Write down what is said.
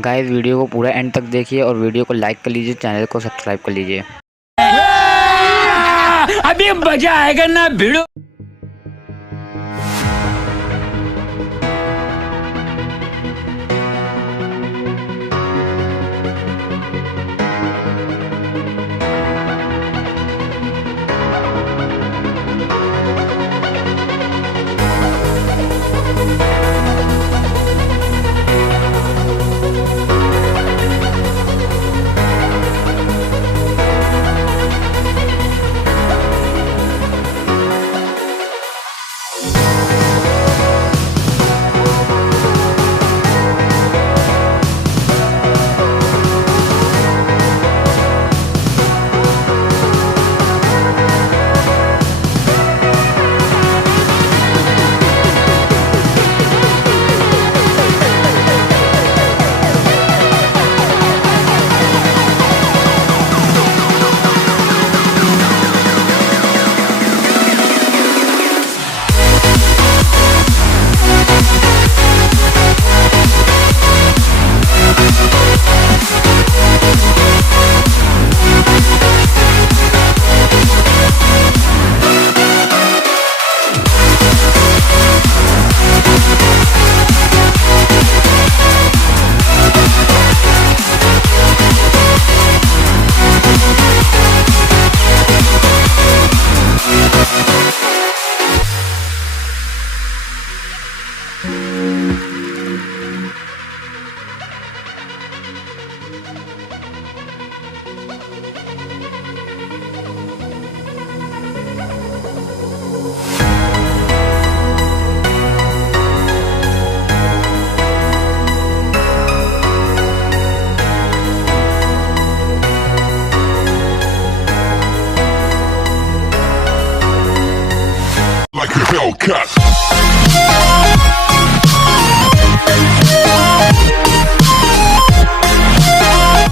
Guys video को पूरा and तक देखिए और वीडियो को लाइक कर लीजिए, चैनल को सब्सक्राइब कर लीजिए। अभी मजा आएगा ना भिड़ो। Like a Hellcat.